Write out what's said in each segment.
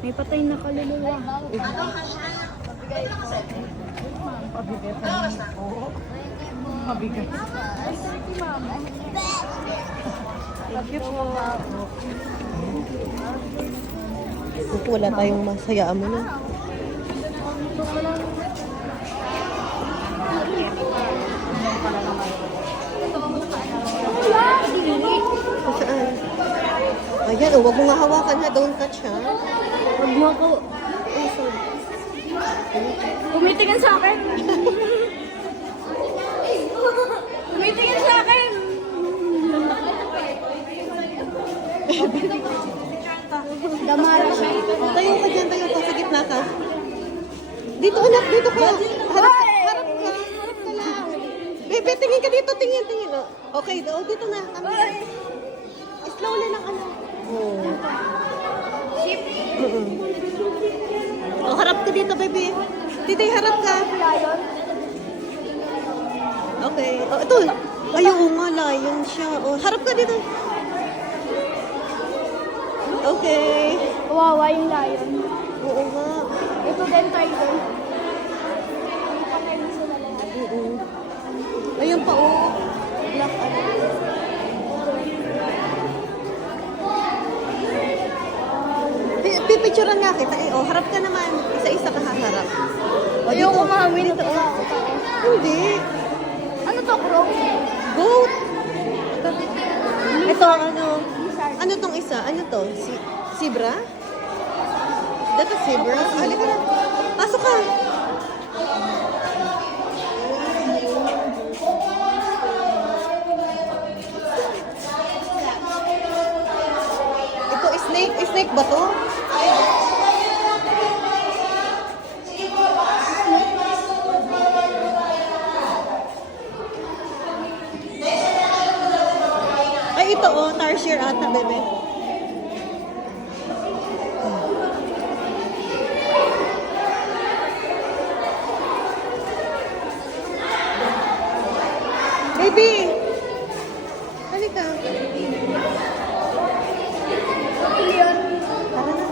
May patay na kaluluwa. Pabigat po. Mabigat. Thank you po. Wala tayong masayaan mo na. Saan? Ayan, huwag mo nga hawakan ha. Don't touch ha. Huwag mo ako. Tumitingin sa akin. Tumitingin sa akin. Damara siya. Tayo ka dyan, tayo ka. Sa gitna ka. Dito anak, dito ka. Harap ka. Harap ka. Harap ka lang. Bebe, tingin ka dito. Tingin, tingin. Oh. Okay, dito na. Kami. Slowly lang anak. Oh. Oh, harap ka dito, baby. Titi, harap ka. Okay. Oh, ito. Ay, oo nga, lion siya. Oh, harap ka dito. Okay. Kawawa yung lion. Oo nga. Ito din tiger. Patay na sila lahat. Oo. Ayun pa, oh. Black, ano. Pipicturean nga kita. Eh, oh, harap ka naman. Isa-isa ka haharap. Oh, Ayoko mahamil. Dito, oh. Hindi. Ano to, crow? Goat. Ito, ano. Ano tong isa? Ano to? Zebra? Dito, zebra? Halika na. Pasok ka. Ito, snake. Snake ba to? Ay, ito oh. Tarsier ata, bebe. Baby! Halika. Tara na.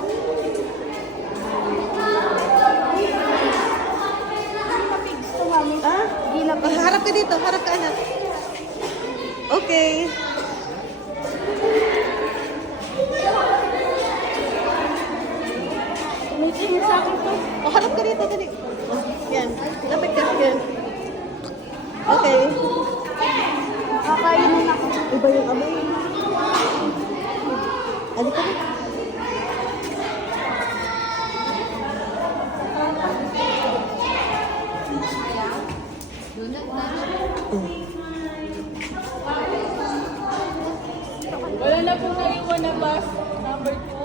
Ah? Harap ka dito. Harap ka, anak. Okay. Tumitingin sa akin to. Oh, harap ka dito. Dali. Oh, yan. Lapit ka. Yan. Okay. Kakainin ako. Iba yung amoy. Halika na. Wala na pong naiwan na bus. Number 2.